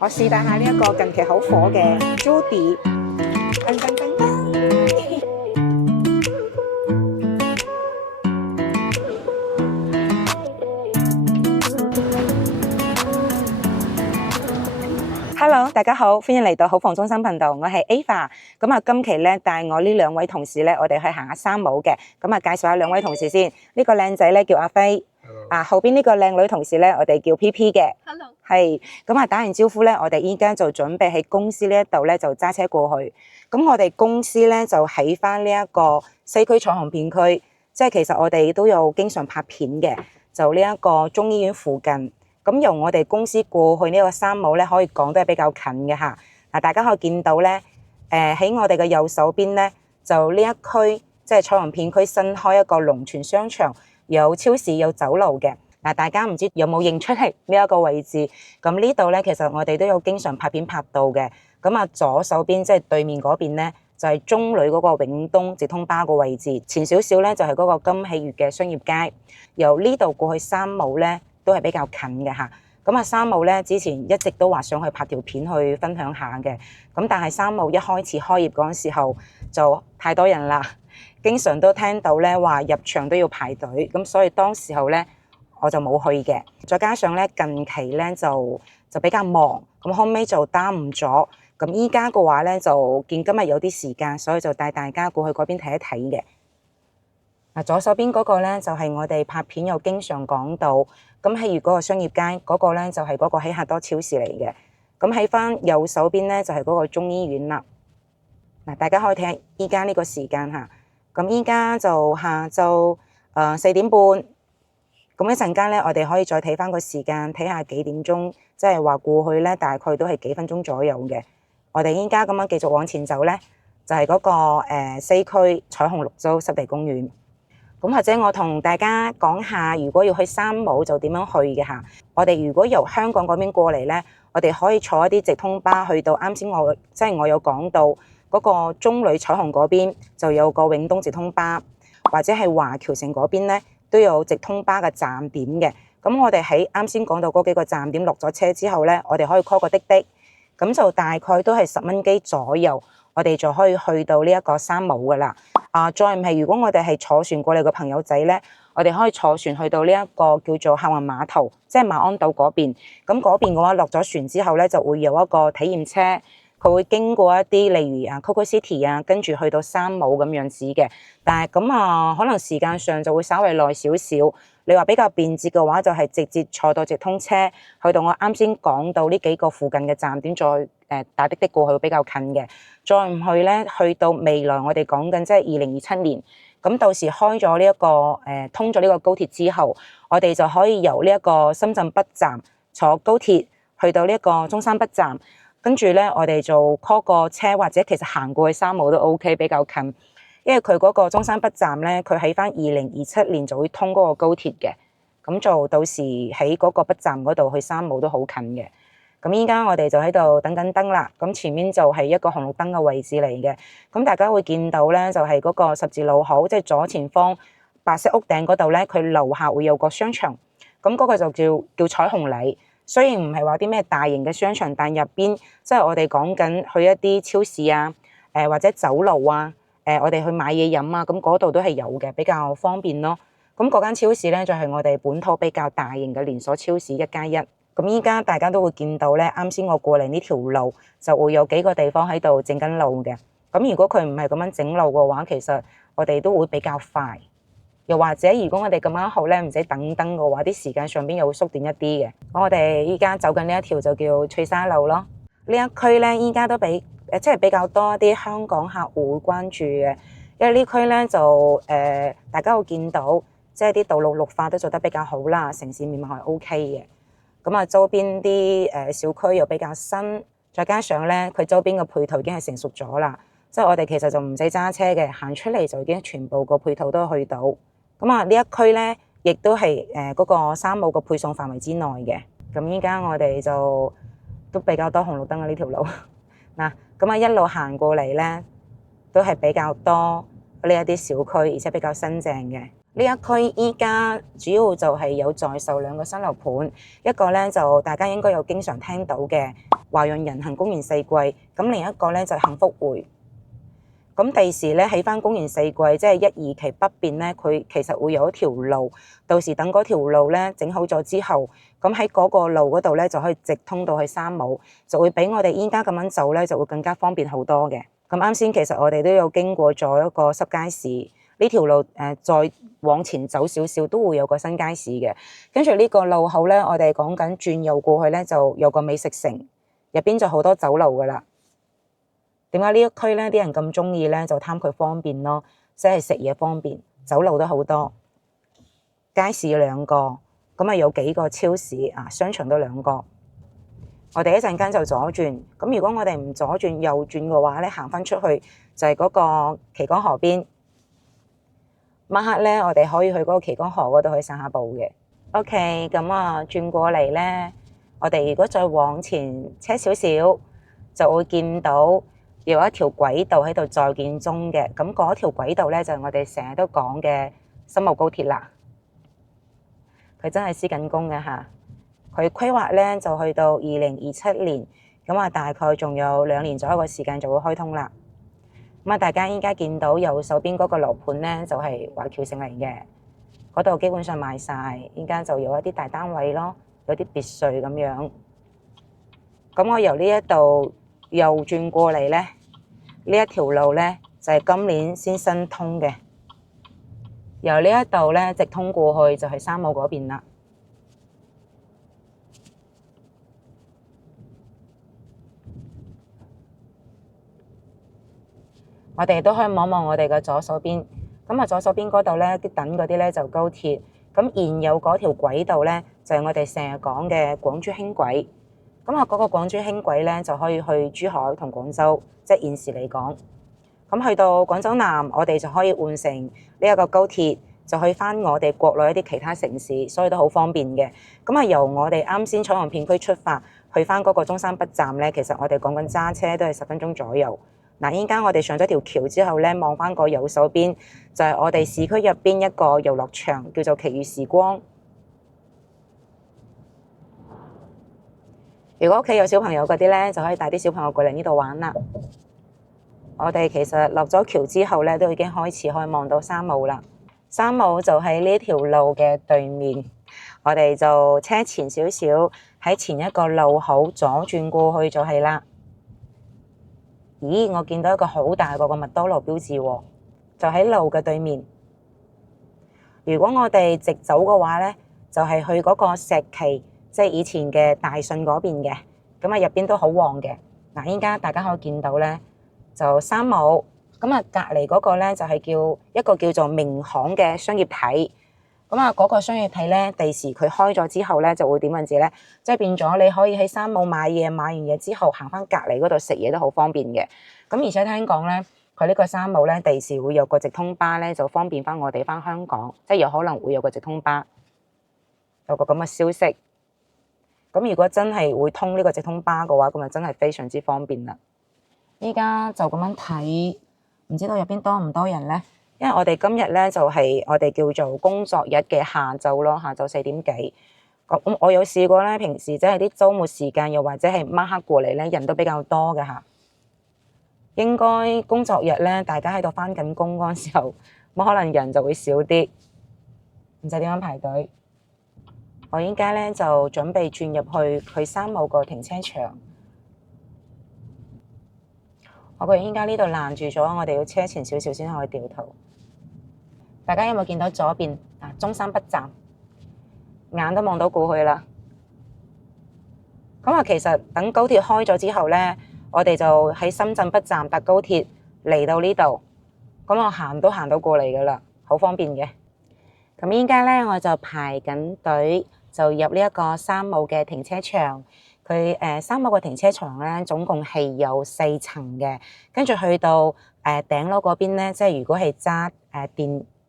我試戴下呢一個近期好火嘅 Judy，噔噔噔噔。Hello， 大家好，歡迎嚟到好房中心頻道，我係 Ava。咁啊，今期咧帶我呢兩位同事咧，我哋去行下三毛嘅。咁啊，介紹下兩位同事先。呢個靚仔咧叫阿飛。啊，後邊呢個靚女同事咧，我哋叫 PP 嘅。Hello。係。咁啊，打完招呼咧，我哋依家就準備喺公司呢一度咧，就揸車過去。咁我哋公司咧就喺翻呢一個西區彩虹片區，即係其實我哋都有經常拍片嘅，就呢一個中醫院附近。咁由我哋公司過去呢個三毛咧，可以講都係比較近嘅嚇。嗱，大家可以見到咧，喺我哋嘅右手邊咧，就呢一區即係彩虹片區新開一個龍泉商場，有超市有酒樓嘅。嗱，大家唔知有冇認出嚟呢一個位置？咁呢度咧，其實我哋都有經常拍片拍到嘅。咁啊，左手邊即係對面嗰邊咧，就係中旅嗰個永東直通巴個位置。前少少咧就係嗰個金喜悅嘅商業街。由呢度過去三毛咧，都係比較近嘅嚇，咁啊三毛咧之前一直都話想去拍條片去分享下嘅，咁但係三毛一開始開業嗰陣時候就太多人啦，經常都聽到咧話入場都要排隊，咁所以當時候咧我就冇去嘅，再加上咧近期咧就比較忙，咁後尾就耽誤咗，咁依家嘅話咧就見今日有啲時間，所以就帶大家過去嗰邊睇一睇嘅。左手邊嗰個咧就係我哋拍片又經常講到，咁喺如嗰個商業街嗰個咧就係嗰個喜客多超市嚟嘅，咁喺翻右手邊咧就係嗰個中醫院啦。嗱，大家可以睇下依家呢個時間嚇，咁依家就下晝4點半，咁一陣間咧我哋可以再睇翻個時間，睇下幾點鐘，即係話過去咧大概都係幾分鐘左右嘅。我哋依家咁樣繼續往前走咧，就係嗰個西區彩虹綠洲濕地公園。咁或者我同大家講下，如果要去三毛就點樣去嘅嚇？我哋如果由香港嗰邊過嚟咧，我哋可以坐一啲直通巴去到啱先我有講到嗰個中旅彩虹嗰邊就有個永東直通巴，或者係華僑城嗰邊咧都有直通巴嘅站點嘅。咁我哋喺啱先講到嗰幾個站點落咗車之後咧，我哋可以 call 個滴滴，咁就大概都係10蚊雞左右，我哋就可以去到呢一個三毛噶啦。再唔係，如果我哋係坐船過嚟嘅朋友仔咧，我哋可以坐船去到呢一個叫做客運碼頭，即係馬鞍島嗰邊。咁嗰邊嘅話，落咗船之後咧，就會有一個體驗車，佢會經過一啲例如Coco City 啊，跟住去到三毛咁樣子嘅。但係咁可能時間上就會稍微耐少少。你話比較便捷嘅話，就係直接坐到直通車去到我啱先講到呢幾個附近嘅站點，再打滴滴過去會比較近嘅。再唔去咧，去到未來我哋講緊即係2027年，咁到時開咗呢一個通咗呢個高鐵之後，我哋就可以由呢一個深圳北站坐高鐵去到呢一個中山北站，跟住咧我哋就 call 個車或者其實行過去三毛都 OK， 比較近。因為佢嗰個中山北站咧，佢喺翻2027年就會通嗰個高鐵嘅，咁就到時喺嗰個北站嗰度去三毛都好近嘅。咁依家我哋就喺度等緊燈啦，咁前面就係一個紅綠燈嘅位置嚟嘅。咁大家會見到咧，就係嗰個十字路口，即係左前方白色屋頂嗰度咧，佢樓下會有個商場，咁嗰個就叫彩虹里。雖然唔係話啲咩大型嘅商場，但入邊即係我哋講緊去一啲超市啊，或者酒樓啊。我哋去買嘢飲啊，咁嗰度都係有嘅，比較方便咯。咁嗰間超市咧就係我哋本土比較大型嘅連鎖超市1+1。咁依家大家都會見到咧，啱先我過嚟呢條路就會有幾個地方喺度整緊路嘅。咁如果佢唔係咁樣整路嘅話，其實我哋都會比較快。又或者如果我哋咁啱好咧唔使等燈嘅話，啲時間上邊又會縮短一啲嘅。我哋依家走緊呢一條就叫翠沙路咯。呢一區咧依家都即係比較多一啲香港客戶會關注嘅，因為呢區咧就大家會見到，即係啲道路綠化都做得比較好啦，城市面貌係 OK 嘅。咁啊，周邊啲小區又比較新，再加上咧佢周邊嘅配套已經係成熟咗啦，即係我哋其實就唔使揸車嘅，行出嚟就已經全部個配套都去到。咁啊，呢一區咧亦都係嗰個三毛嘅配送範圍之內嘅。咁依家我哋就都比較多紅綠燈嘅呢條路嗱。咁啊，一路行過嚟咧，都係比較多呢一啲小區，而且比較新淨嘅。呢一區依家主要就係有在售2個新樓盤，一個咧就大家應該有經常聽到嘅華潤人行公園四季，咁另一個咧就係幸福匯。咁第時咧起翻公園四季，即係1、2期北邊咧，佢其實會有一條路，到時等嗰條路咧整好咗之後，咁喺嗰個路嗰度咧就可以直通到去三武，就會比我哋依家咁樣走咧就會更加方便好多嘅。咁啱先其實我哋都有經過咗一個濕街市，呢條路再往前走少少都會有個新街市嘅。跟住呢個路口咧，我哋講緊轉右過去咧就有個美食城，入邊就好多酒樓噶啦。點解呢一區咧啲人咁中意咧？就貪佢方便咯，即係食嘢方便，酒樓都好多，街市2個，咁啊有幾個超市啊，商場都2個。我哋一陣間就左轉，咁如果我哋唔左轉右轉嘅話咧，行翻出去就係嗰個旗江河邊。晚黑咧，我哋可以去嗰個旗江河嗰度去散下步嘅。OK，咁啊轉過嚟咧，我哋如果再往前車少少，就會見到有一條軌道喺度在建中嘅。咁嗰條軌道咧就係我哋成日都講嘅深澳高鐵啦。佢真係施緊工嘅嚇，佢規劃咧就去到2027年，咁啊大概仲有2年左右嘅時間就會開通啦。咁啊，大家依家見到右手邊嗰個樓盤咧，就係華僑城嚟嘅，嗰度基本上賣晒，依家就有一啲大單位咯，有啲別墅咁樣。咁我由呢一度右轉過嚟咧，呢一條路咧就係今年先新通嘅，由呢一度咧直通過去就係三武嗰邊啦。我哋都可以望望我哋嘅左手邊，咁啊左手邊嗰度咧，等嗰啲咧就高鐵，咁現有嗰條軌道咧就係我哋成日講嘅廣珠輕軌，咁啊嗰個廣珠輕軌咧就可以去珠海同廣州，即係現時嚟講，咁去到廣州南，我哋就可以換乘呢一個高鐵，就去翻我哋國內一啲其他城市，所以都好方便嘅。咁啊由我哋啱先彩虹片區出發，去翻嗰個中山北站咧，其實我哋講緊揸車都係10分鐘左右。嗱，依家我哋上咗條橋之後咧，望翻個右手邊就係我哋市區入邊一個遊樂場，叫做奇遇時光。如果屋企有小朋友嗰啲咧，就可以帶啲小朋友過嚟呢度玩啦。我哋其實落咗橋之後咧，都已經開始可以望到三武啦。三武就喺呢條路嘅對面，我哋就車前少少，喺前一個路口左轉過去就係啦。咦，我見到一個好大個麥當勞標誌喎，就喺路嘅對面。如果我哋直走嘅話咧，就係去嗰個石岐，即係以前嘅大順嗰邊嘅，咁啊入邊都好旺嘅。嗱，依家大家可以見到咧，就三武，咁啊隔離嗰個咧就係叫一個叫做明行嘅商業體。咁啊嗰個商業體咧，第時佢開咗之後咧，就會點樣子咧？即係變咗你可以喺三武買嘢，買完嘢之後行翻隔離嗰度食嘢都好方便嘅。咁而且聽講咧，佢呢個三武咧，第時會有個直通巴咧，就方便翻我哋翻香港，即係有可能會有個直通巴，有個咁嘅消息。咁如果真係會通呢個直通巴嘅話，咁啊真係非常之方便啦。依家就咁樣睇，唔知道入邊多唔多人咧？因為我哋今日咧就係我哋叫做工作日嘅下晝咯，下晝4點幾。咁我有試過咧，平時即係啲週末時間，又或者係晚黑過嚟咧，人都比較多嘅嚇。應該工作日咧，大家喺度返緊工嗰陣時候，咁可能人就會少啲，唔使點樣排隊。我依家咧就準備轉入去三武個停車場。我覺得依家呢度攔住咗，我哋要車前少少先可以掉頭。大家有冇見到左邊中山北站？眼都望到過去啦。咁啊，其實等高鐵開咗之後咧，我哋就喺深圳北站搭高鐵嚟到呢度。咁我行都行到過嚟噶啦，好方便嘅。咁依家咧我就排緊隊，就入呢一個三武嘅停車場。佢三武嘅停車場咧，總共係有4層嘅，跟住去到頂樓嗰邊咧，即係如果係揸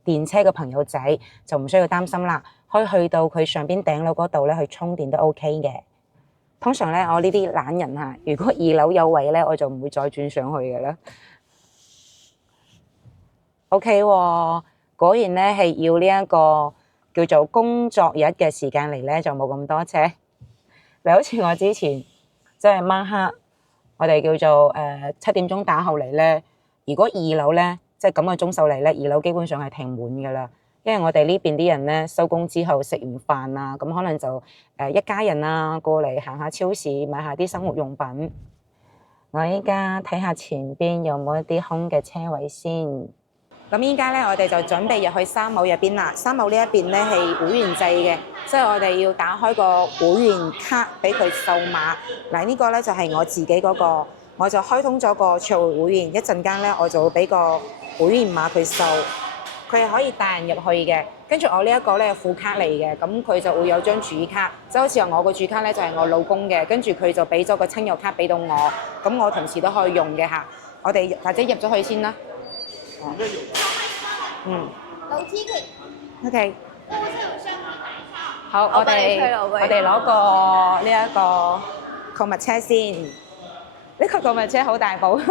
電車嘅朋友仔，就唔需要擔心啦，可以去到佢上邊頂樓嗰度咧去充電都 OK 嘅。通常咧，我呢啲懶人嚇，如果2樓有位咧，我就唔會再轉上去嘅啦。OK 喎，果然咧係要呢一個叫做工作日嘅時間嚟咧，就冇咁多車。好似我之前即即係晚黑，我哋叫做7點鐘打後嚟咧。如果二樓咧，即係咁嘅鐘數嚟咧，二樓基本上係停滿㗎啦。因為我哋呢邊啲人咧收工之後食完飯啊，咁可能就一家人啊過嚟行下超市買下啲生活用品。我依家睇下前邊有冇一啲空嘅車位先。咁依家咧，我哋就準備入去三樓入邊啦。三樓呢一邊咧係會員制嘅，即係我哋要打開個會員卡俾佢掃碼。嗱，呢個咧就係我自己嗰個，我就開通咗個卓越會員。一陣間咧，我就會俾個會員碼佢掃，佢係可以帶人入去嘅。跟住我呢一個咧係副卡嚟嘅，咁佢就會有張主卡，即係好似我個主卡咧就係我老公嘅，跟住佢就俾咗個親友卡俾到我，咁我同時都可以用嘅嚇。我哋或者入咗去先啦。樓梯可以。OK。那我有商品。好，我哋攞個呢一個購物車先。呢個購物車好大部。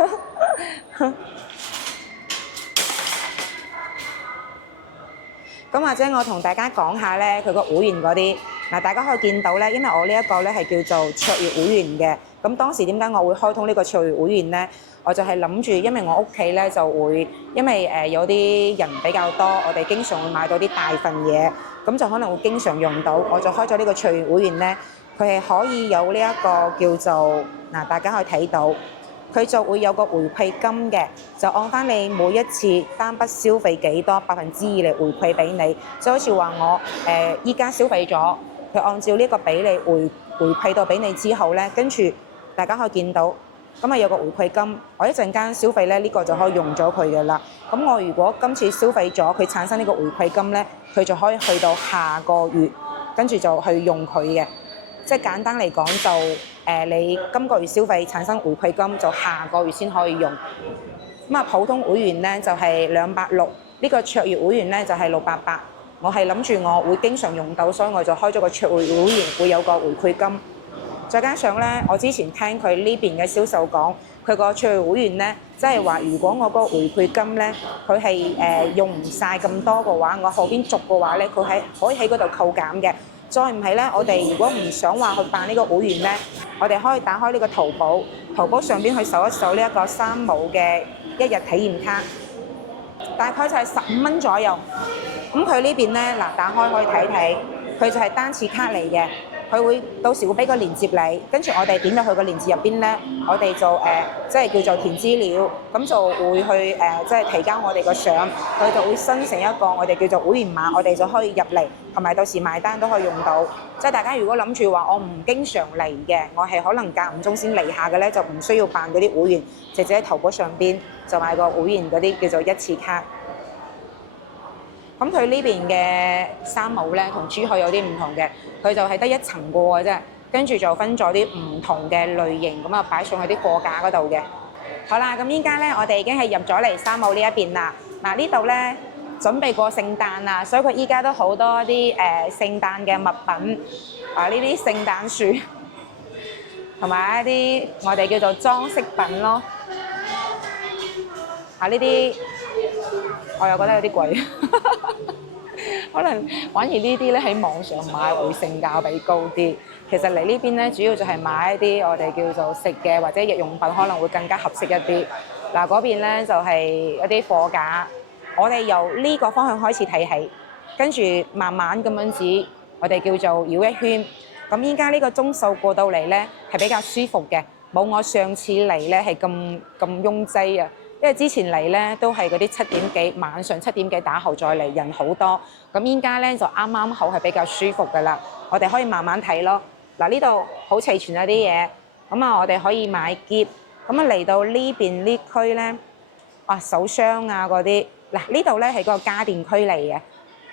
咁或者我同大家講下咧，佢個會員嗰啲嗱，大家可以見到咧，因為我呢一個咧係叫做卓越會員嘅。咁當時點解我會開通呢個卓越會員咧？我就係諗住，因為我屋企咧就會，因為有啲人比較多，我哋經常會買到啲大份嘢，咁就可能會經常用到。我就開咗呢個卓越會員咧，佢係可以有呢一個叫做嗱，大家可以睇到。佢就會有個回饋金嘅，就按翻你每一次單筆消費幾多2%嚟回饋俾你，就好似話我依家消費咗，佢按照呢個比例回饋到俾你之後咧，跟住大家可以見到，咁啊有個回饋金，我一陣間消費咧呢個就可以用咗佢嘅啦。咁我如果今次消費咗，佢產生呢個回饋金咧，佢就可以去到下個月，跟住就去用佢嘅。即係簡單嚟講就你今個月消費產生回饋金，就下個月先可以用。咁啊，普通會員咧就係260，呢個卓越會員咧就係688。我係諗住我會經常用到，所以我就開咗個卓越會員，會有個回饋金。再加上咧，我之前聽佢呢邊嘅銷售講，佢個卓越會員咧，即係話如果我個回饋金咧，佢係用唔晒咁多嘅話，我後邊續嘅話咧，佢係可以喺嗰度扣減嘅。再唔係咧，我哋如果唔想話去辦呢個會員咧，我哋可以打開呢個淘寶，淘寶上邊去搜一搜呢一個三毛嘅1日體驗卡，大概就係15蚊左右。咁佢呢邊咧嗱，打開可以睇睇，佢就係單次卡嚟嘅。佢會到時會俾個連接你，跟住我哋點入去個連接入邊咧，我哋就即係叫做填資料，咁就會去即係提交我哋個相，佢就會生成一個我哋叫做會員碼，我哋就可以入嚟，同埋到時買單都可以用到。即係大家如果諗住話我唔經常嚟嘅，我係可能間唔中先嚟下嘅咧，就唔需要辦嗰啲會員，直接喺淘寶上邊就買個會員嗰啲叫做一次卡。咁佢呢邊嘅三毛咧，同珠海有啲唔同嘅，佢就係得一層過嘅啫，跟住就分咗啲唔同嘅類型，咁啊擺上去啲貨架嗰度嘅。好啦，咁依家咧，我哋已經係入咗嚟三毛呢一邊啦。嗱，呢度咧準備過聖誕啦，所以佢依家都好多啲聖誕嘅物品啊，呢啲聖誕樹同埋一啲我哋叫做裝飾品咯。啊，呢啲我又覺得有啲貴。可能反而呢啲咧喺網上買會性價比高啲。其實嚟呢邊咧，主要就係買一啲我哋叫做食嘅或者日用品，可能會更加合適一啲。嗱，嗰邊咧就係一啲貨架，我哋由呢個方向開始睇起，跟住慢慢咁樣子，我哋叫做繞一圈。咁依家呢個鐘數過到嚟咧係比較舒服嘅，冇我上次嚟咧係咁擁擠啊。因為之前嚟咧都係嗰啲7點幾，晚上7點幾打後再嚟，人好多。咁依家咧就啱啱好係比較舒服噶啦，我哋可以慢慢睇咯。嗱，呢度好齊全一啲嘢，咁啊我哋可以買篋。咁啊嚟到呢邊呢區咧，手箱啊嗰啲，嗱呢度咧係個家電區嚟嘅。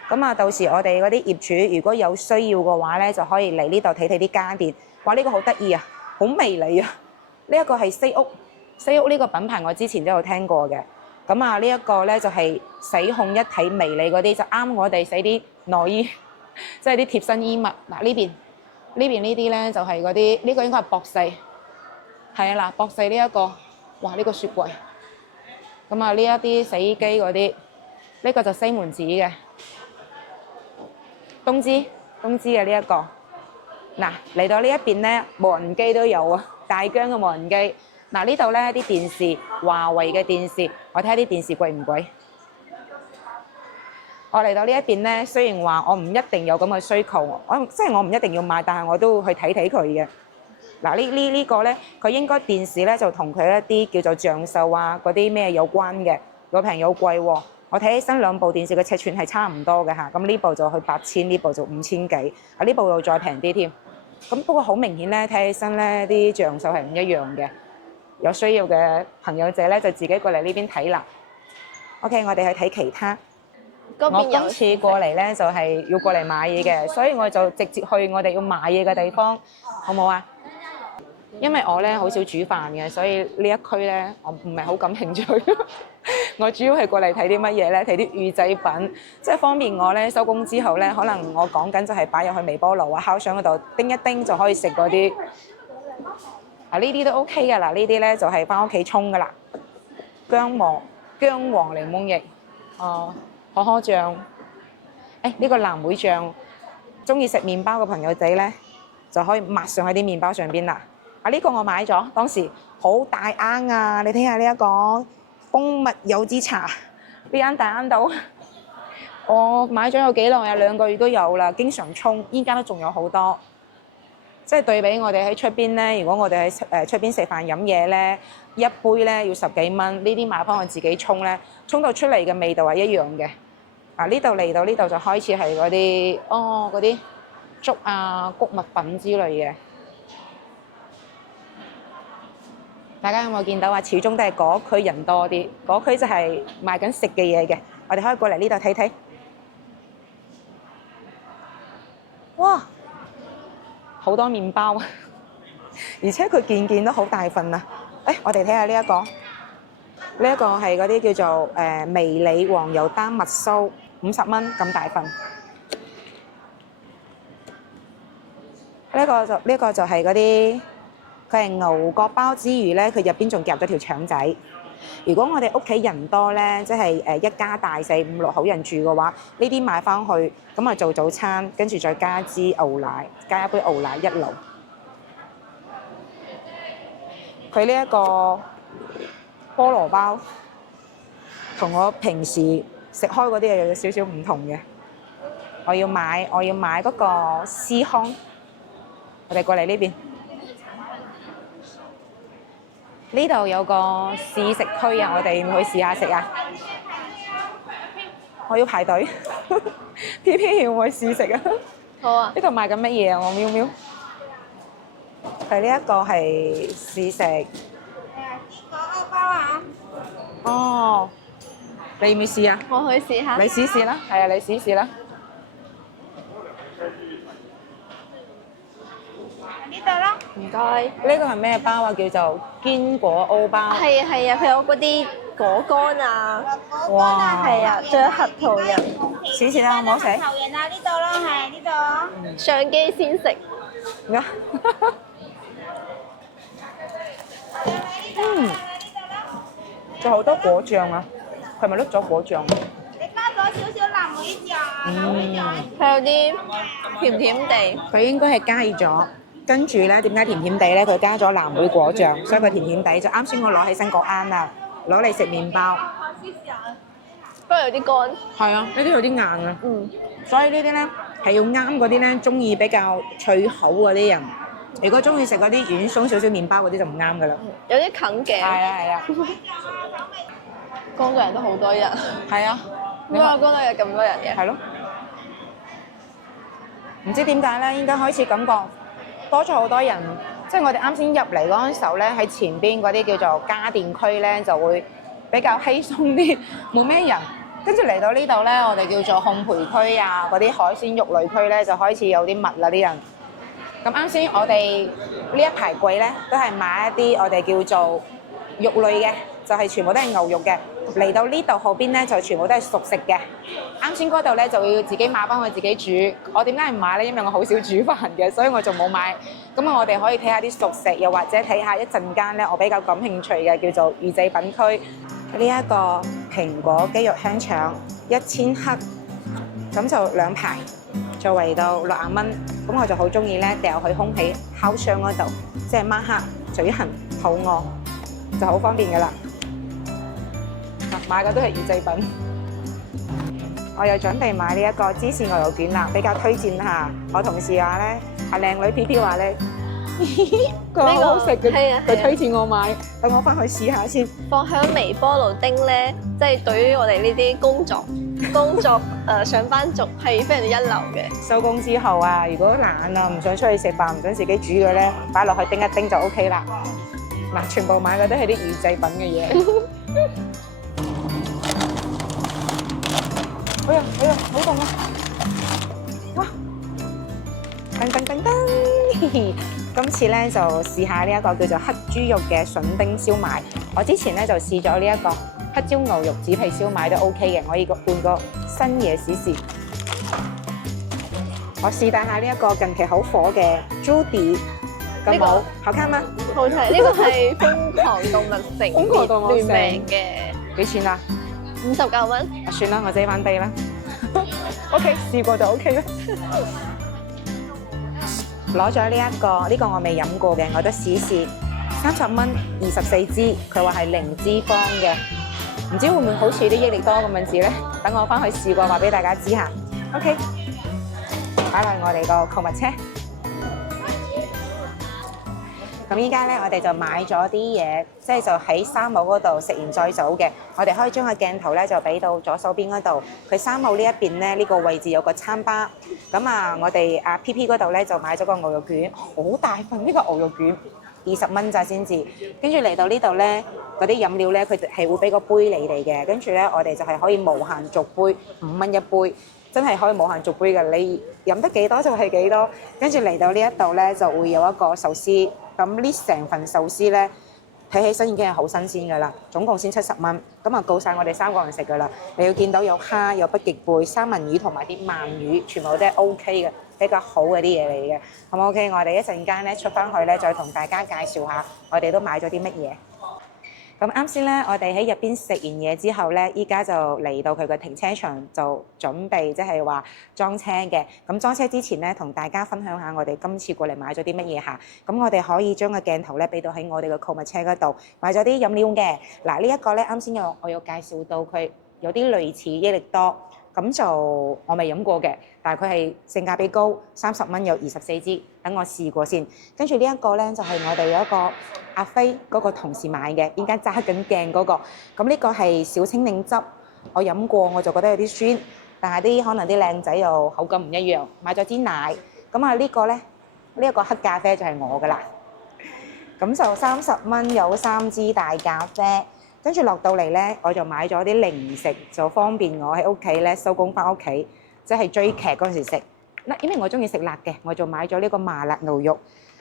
咁啊到時我哋嗰啲業主如果有需要嘅話咧，就可以嚟呢度睇睇啲家電。哇！呢個好得意啊，好微利啊！呢一個係西屋。西屋呢個品牌我之前都有聽過嘅，咁啊呢一個咧就係洗控一體微利嗰啲，就啱我哋洗啲內衣，即係啲貼身衣物。嗱呢邊呢啲咧就係嗰啲，呢個應該係博世，係啊嗱，博世呢一個，哇呢個雪櫃，咁啊呢一啲洗衣機嗰啲，呢個就西門子嘅，東芝嘅呢一個。嗱嚟到呢一邊咧，無人機都有啊。大疆嘅無人機。嗱呢度咧啲電視，華為嘅電視，我睇下啲電視貴唔貴？我嚟到呢一邊咧，雖然話我唔一定有咁嘅需求，我唔一定要買，但係我都會去睇睇佢嘅。嗱呢個咧，佢應該電視咧就同佢一啲叫做像素啊嗰啲咩有關嘅，有平有貴喎。我睇起身兩部電視嘅尺寸係差唔多嘅嚇，咁呢部就去8000，呢部就5000幾，啊呢部又再平啲添。咁不過好明顯咧，睇起身咧啲像素係唔一樣嘅。有需要嘅朋友仔咧就自己過嚟呢邊睇啦。OK， 我哋去睇其他。我今次過嚟咧就係要過嚟買嘢嘅，所以我就直接去我哋要買嘢嘅地方，好冇啊？因為我咧好少煮飯嘅，所以呢一區咧我唔係好感興趣。我主要係過嚟睇啲乜嘢咧？睇啲預製品，即係方便我咧收工之後咧，可能我講緊就係擺入去微波爐啊、烤箱嗰度叮一叮就可以食嗰啲。啊呢啲都 OK 㗎啦，呢啲咧就係翻屋企沖㗎啦。薑黃檸檬液，可可醬，呢個藍莓醬，中意食麵包嘅朋友仔咧就可以抹上喺啲麵包上邊啦。啊呢個我買咗，當時好大罌啊！你睇下呢一個蜂蜜柚子茶，呢罌大罌到，我買咗有幾耐啊？2個月都有啦，經常沖，依家都仲有好多。即係對比我哋喺出邊咧，如果我哋喺出邊食飯飲嘢咧，一杯咧要10幾蚊，呢啲買翻我自己沖咧，沖到出嚟嘅味道係一樣嘅。啊呢度嚟到呢度就開始係嗰啲粥啊、穀物品之類嘅。大家有冇見到啊？始終都係嗰區人多啲，嗰區就係賣緊食嘅嘢嘅。我哋可以過嚟呢度睇睇。哇！好多麵包，而且佢件件都好大份啊！我哋睇下呢一個，呢一個係嗰啲叫做微里黃油丹蜜酥，50蚊咁大份。呢個就係嗰啲，佢係牛角包之餘咧，佢入邊仲夾咗條腸仔。如果我哋屋企人多咧，即係一家大細5、6口人住嘅話，呢啲買翻去咁啊做早餐，跟住再加支牛奶，加一杯牛奶1流。佢呢一個菠蘿包，同我平時食開嗰啲又有少少唔同嘅。我要買嗰個司康，我哋過嚟呢邊。呢度有個試食區啊，我哋去試下食啊！我要排隊，P P 要唔去試食啊？好啊！呢度賣緊乜嘢啊？我瞄瞄。佢呢一個係試食。堅果歐包啊！哦，你要唔要試啊？我去試下。你試試啦，係啊，你試試啦。呢度咯。唔該。呢個係咩包啊？叫做堅果歐包。係啊，佢有嗰啲果乾啊，哇！係啊，仲有核桃仁。試試啦，好唔好食？頭仁啊，呢度咯，係呢度。相機先食。啊！仲有好多果醬啊！佢係咪碌咗果醬？你加咗少少藍莓醬啊，藍莓醬。佢有啲甜甜地。佢應該係加熱咗，跟住咧點解甜甜地咧？佢加咗藍莓果醬，所以佢甜甜地。就啱先我攞起身嗰啱啊，攞嚟食麵包。不過有啲乾。係啊，呢啲有啲硬啊。嗯。所以呢啲咧係要啱嗰啲咧，中意比較脆口嗰啲人。如果中意食嗰啲軟鬆少少麵包嗰啲就唔啱噶啦。有啲啃嘅。係啊係啊。江個人都好多人。係啊。點解江個有咁多人嘅？係咯。唔知點解咧？應該開始感覺多咗好多人。即係我哋啱先入嚟嗰陣時候咧，喺前邊嗰啲叫做家電區咧，就會比較稀鬆啲，冇咩人。跟住嚟到呢度咧，我哋叫做烘焙區啊，嗰啲海鮮肉類區咧，就開始有啲密啦啲人。咁啱先，我哋呢一排櫃咧，都係買一啲我哋叫做肉類嘅，就係全部都係牛肉嘅。嚟到呢度後邊咧，就全部都係熟食嘅。啱先嗰度咧，就要自己買翻去自己煮。我點解唔買咧？因為我好少煮飯嘅，所以我就冇買。咁啊，我哋可以睇下啲熟食，又或者睇下一陣間咧，我比較感興趣嘅叫做預製品區。呢一個蘋果雞肉香腸1000克，咁就2排，就圍到60蚊。咁我就好中意咧，掉去空氣烤箱嗰度，即係晚黑嘴痕、肚餓就好方便噶啦。買嘅都係預製品。我又準備買呢一個芝士牛肉卷啦，比較推薦下。我同事話咧，係靚女 P P 話咧，佢話好好食嘅，係啊佢推薦我買，等我翻去試下先。放響微波爐叮咧，即係對於我哋呢啲工作上班族係非常之一流嘅。收工之後啊，如果懶啊，唔想出去食飯，唔想自己煮嘅咧，擺落去叮一叮就 OK 啦。嗱，全部買嘅都係啲預製品嘅嘢。哎呀，好凍啊！哇，噔噔噔噔！今次咧就試下呢一個叫做黑豬肉嘅筍丁燒賣。我之前咧就試咗呢一個黑椒牛肉紙皮燒賣都 OK 嘅，我要換個新嘢試試。我試戴下呢一個近期好火嘅 Judy 嘅帽，好看嗎？好睇，呢個係瘋狂動物城聯名嘅，幾錢啊59蚊。算啦，我自己翻地啦。OK， 試過就 OK 啦。攞咗呢個我未飲過嘅，我都試試。30蚊24支，佢話係零脂肪嘅，唔知會唔會好似啲益力多咁樣子咧？等我翻去試過，話俾大家知下。OK， 擺落我哋個購物車。咁依家咧，我哋就買咗啲嘢，即係就喺三號嗰度食完再走嘅。我哋可以將個鏡頭咧就俾到左手邊嗰度。佢三號呢一邊咧，呢個位置有個餐吧。咁啊，我哋P P 嗰度咧就買咗個牛肉卷，好大份呢個牛肉卷，20蚊咋先至。跟住嚟到呢度咧，嗰啲飲料咧，佢係會俾個杯你哋嘅。跟住咧，我哋就係可以無限續杯，5蚊一杯，真係可以無限續杯嘅。你飲得幾多就係幾多。跟住嚟到呢一度咧，就會有一個壽司。咁呢成份壽司咧，睇起身已經係好新鮮㗎啦，總共先70蚊，咁啊夠晒我哋3個人食㗎啦。你要見到有蝦、有北極貝、三文魚同埋啲鰻魚，全部都係 OK 嘅，比較好嘅啲嘢嚟嘅。咁 OK，我哋一陣間咧出翻去咧，再同大家介紹下我哋都買咗啲乜嘢。咁啱先咧，我哋喺入邊食完嘢之後咧，依家就嚟到佢個停車場，就準備即係話裝車嘅。咁裝車之前咧，同大家分享下我哋今次過嚟買咗啲乜嘢嚇。咁我哋可以將個鏡頭咧俾到喺我哋嘅購物車嗰度，買咗啲飲料嘅。嗱，呢一個咧啱先我有介紹到佢有啲類似益力多，咁就我未飲過嘅，但係佢係性價比高，30蚊有24支，等我試過先。跟住呢一個咧就係我哋有一個阿飛嗰個同事買嘅，依家揸緊鏡嗰個。咁呢個係小青檸汁，我飲過我就覺得有啲酸，但係啲可能啲靚仔又口感唔一樣。買咗支奶，咁啊呢個咧呢一個黑咖啡就係我噶啦。咁就30蚊有3支大咖啡。跟住落到嚟咧，我就買咗啲零食，就方便我喺屋企咧收工翻屋企，即係追劇嗰陣時食。嗱，因為我中意食辣嘅，我就買咗呢個麻辣牛肉。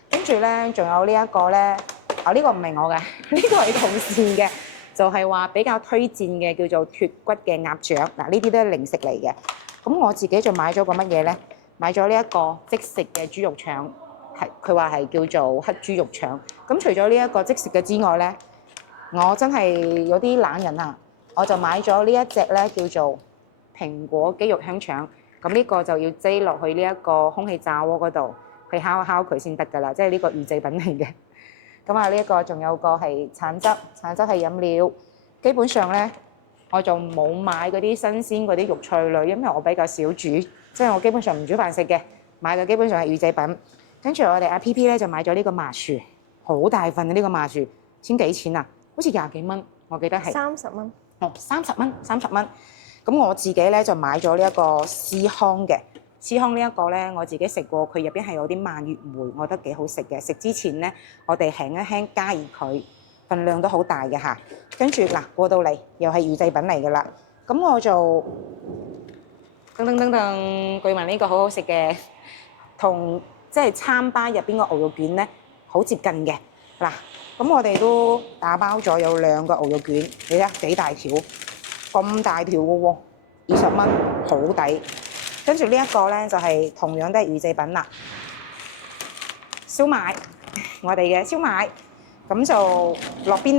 跟住咧，仲有呢一個咧，呢個唔係我嘅，呢個係同事嘅，就係話比較推薦嘅叫做脱骨嘅鴨掌。嗱，呢啲都係零食嚟嘅。咁我自己就買咗個乜嘢咧？買咗呢一個即食嘅豬肉腸，係佢話係叫做黑豬肉腸。咁除咗呢一個即食嘅之外咧，我真係有啲懶人啊！我就買咗呢一隻咧叫做蘋果雞肉香腸。咁呢個就要擠落去呢一個空氣炸鍋嗰度，去烤一烤佢先得㗎啦。即係呢個預製品嚟嘅。咁啊，呢一個仲有個係橙汁，橙汁係飲料。基本上咧，我就冇買嗰啲新鮮嗰啲肉菜類，因為我比較少煮，即係我基本上唔煮飯食嘅。買嘅基本上係預製品。跟住我哋P P咧就買咗呢個麻薯，好大份嘅呢個麻薯，千幾錢啊？好似20幾蚊，我記得係30蚊。哦，30蚊。咁我自己咧就買咗呢一個司康嘅，司康呢一個咧我自己食過，佢入邊係有啲蔓越莓，我覺得幾好食嘅。食之前咧，我哋輕一輕加熱佢，份量都好大嘅嚇。跟住嗱過到嚟又係預製品嚟㗎啦。咁我就據聞呢個好好食嘅，同即係餐吧入邊個牛肉卷咧好接近嘅嗱。咁我哋都打包咗有2個牛肉卷，你睇幾大條，咁大條嘅喎，20蚊，好抵。跟住呢一個咧就係同樣都係預製品啦，燒賣，我哋嘅燒賣，咁就落邊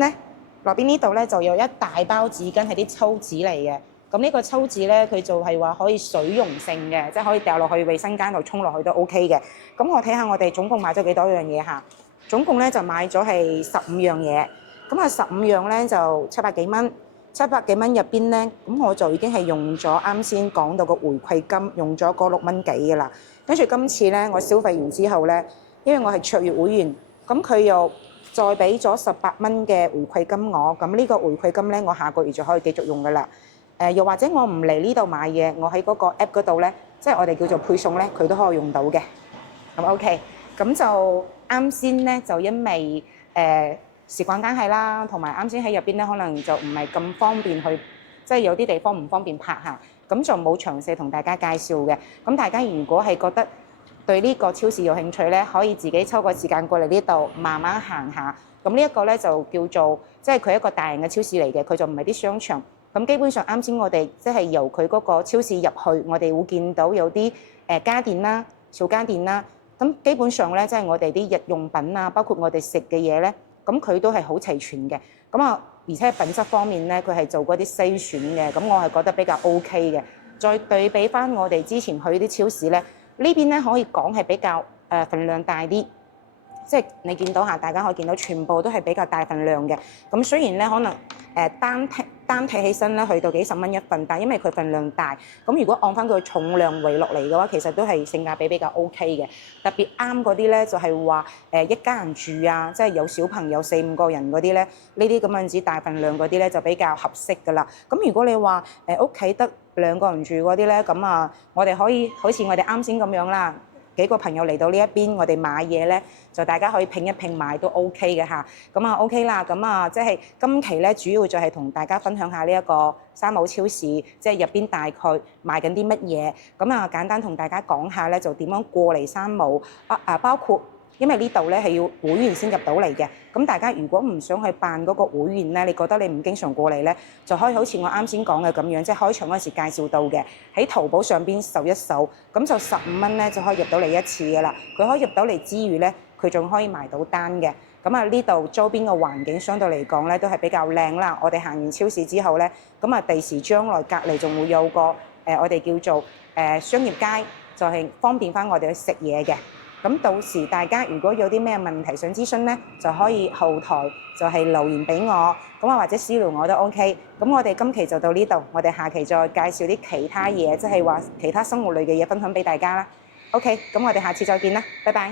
呢度咧就有一大包紙巾係啲抽紙嚟嘅。咁呢個抽紙咧佢就係話可以水溶性嘅，即係可以掉落去衛生間度沖落去都 OK 嘅。咁我睇下我哋總共買咗幾多樣嘢嚇。總共咧就買咗係15樣嘢，咁啊15樣咧就700幾蚊，700幾蚊入邊咧，咁我就已經係用咗啱先講到個回饋金，用咗嗰6蚊幾㗎啦。跟住今次咧，我消費完之後咧，因為我係卓越會員，咁佢又再俾咗18蚊嘅回饋金我，咁呢個回饋金咧，我下個月就可以繼續用㗎啦。又或者我唔嚟呢度買嘢，我喺嗰個 app 嗰度咧，即係我哋叫做配送咧，佢都可以用到嘅。咁 OK，咁就啱先咧，就因為時間關係啦，同埋啱先喺入邊咧，可能就唔係咁方便去，即係有啲地方唔方便拍下，咁就冇詳細同大家介紹嘅。咁大家如果係覺得對呢個超市有興趣咧，可以自己抽個時間過嚟呢度慢慢行下。咁呢一個咧就叫做，即係佢一個大型嘅超市嚟嘅，佢就唔係啲商場。咁基本上啱先我哋即係由佢嗰個超市入去，我哋會見到有啲家電啦、小家電啦。咁基本上咧，即係我哋啲日用品啊，包括我哋食嘅嘢咧，咁佢都係好齊全嘅。咁啊，而且品質方面咧，佢係做嗰啲篩選嘅。咁我係覺得比較 OK 嘅。再對比翻我哋之前去啲超市咧，呢邊咧可以講係比較份量大啲。即係你見到下，大家可以見到全部都係比較大份量嘅。咁雖然咧可能單睇起身咧去到幾十蚊一份，但係因為佢份量大，咁如果按翻佢重量圍落嚟嘅話，其實都係性價比比較 OK 嘅。特別啱嗰啲咧就係話一家人住啊，即係有小朋友4、5個人嗰啲咧，呢啲咁樣子大份量嗰啲咧就比較合適㗎啦。咁如果你話屋企得2個人住嗰啲咧，咁啊我哋可以好似我哋啱先咁樣啦。幾個朋友嚟到呢一邊，我哋買嘢咧，就大家可以拼一拼買都 OK 嘅嚇。咁啊 OK 啦，咁啊即係今期咧主要就係同大家分享下呢一個三寶超市，即係入邊大概賣緊啲乜嘢。咁啊簡單同大家講下咧，就點樣過嚟三寶包括。因為呢度咧係要會員先入到嚟嘅，咁大家如果唔想去辦嗰個會員咧，你覺得你唔經常過嚟咧，就可以好似我啱先講嘅咁樣，即係開場嗰時介紹到嘅，喺淘寶上邊搜一搜，咁就15蚊咧就可以入到嚟一次㗎啦。佢可以入到嚟之餘咧，佢仲可以埋到單嘅。咁啊呢度周邊嘅環境相對嚟講咧都係比較靚啦。我哋行完超市之後咧，咁啊第時將來隔離仲會有個我哋叫做商業街，就係方便翻我哋去食嘢嘅。咁到時大家如果有啲咩問題想諮詢咧，就可以後台就係留言俾我，咁啊或者私聊我都 OK。咁我哋今期就到呢度，我哋下期再介紹啲其他嘢，即係話其他生活類嘅嘢分享俾大家啦。OK，咁我哋下次再見啦，拜拜。